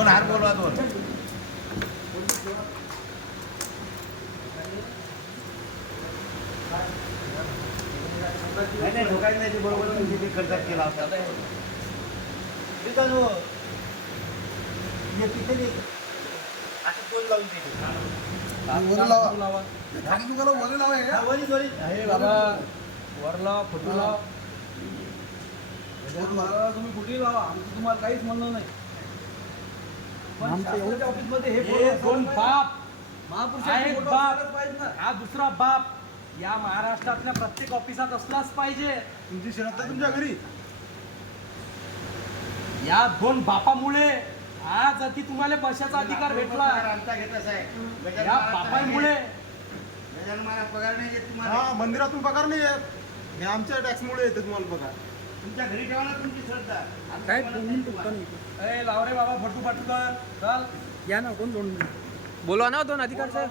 दोन हार बोलवा दोन. नाही ढोकायचं नाही, ते बरोबर तुम्ही खर्चात केला होता. असं पोल लावून वर लावा, फोटो लावा. तुम्ही कुठेही लावा, आमचं तुम्हाला काहीच म्हणणं नाही. पण शासनाच्या ऑफिसमध्ये हे दोन बाप महापुरुषाचे फोटो असलाच पाहिजे ना. हा दुसरा बाप या महाराष्ट्रातल्या प्रत्येक ऑफिसात असलाच पाहिजे. तुमची श्रद्धा तुमच्या घरी. या दोन बापामुळे आज अति तुम्हाला बसाचा अधिकार भेटला. आमचा घेतच आहे. या बापामुळे गजानन महाराज पगार नाही देत तुम्हाला. हा, मंदिरातून पगार नाही येत. हे आमच्या टॅक्समुळे येते तुम्हाला पगार. तुमच्या घरी ठेवा ना तुमची श्रद्धा. काय लाव रे बाबा, फटू फटू कर. चल या ना, कोण दोन बोलवा ना दोन अधिकार साहेब.